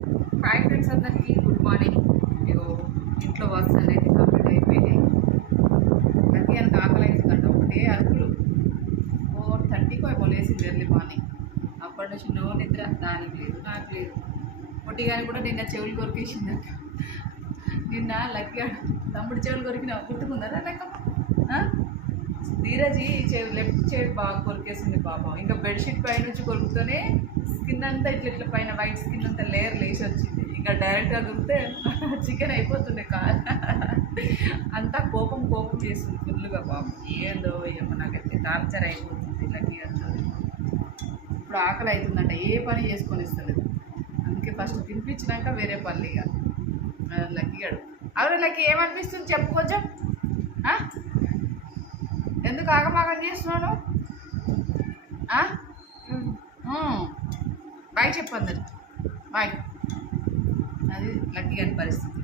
Hi friends అందరికీ good morning ఇదిగో ఇంట్లో వర్క్స్ అనేది కంప్లీట్ అయిపోయినాయి. ప్రతి అని ఆకలి అవుతుందంట ఒకటే అరుకులు ఓ థర్టీకి ఏమో లేసింది ఎర్లీ మార్నింగ్ అప్పటి నుంచి నో నిద్ర దానికి లేదు నాకు లేదు. పొట్టిగాని కూడా నిన్న చెవులు కొరికేసిందంట. నిన్న లక్కీ తమ్ముడు చెవులు కొరికిన గుర్తుకుందరా లెక్కమ్మ ధీరజీ చెవి లెఫ్ట్ చెవి బాగా కొరికేసింది పాపం. ఇంకా బెడ్షీట్ పై నుంచి కొరుకుతూనే స్కిన్ అంతా ఇట్లా ఇట్లా పైన వైట్ స్కిన్ అంతా లేయర్ లేచి వచ్చింది. ఇంకా డైరెక్ట్గా దొరికితే చికెన్ అయిపోతుండే కాదు. అంతా కోపం కోపం చేస్తుంది ఫుల్గా పాపం. ఏందో ఏమో నాకైతే టార్చర్ అయిపోతుంది లక్కీ అంటుంది ఇప్పుడు ఆకలి అవుతుందంట ఏ పని చేసుకొని ఇస్తలేదు అందుకే ఫస్ట్ తినిపించినాక వేరే పనులు ఇక. లక్కీగాడు అవును లక్కీ ఏమనిపిస్తుంది చెప్పు కొంచెం? ఆగమాగం చేస్తున్నాడు? బాయ్ చెప్పు బాయ్. అది లక్కీ గారి పరిస్థితి.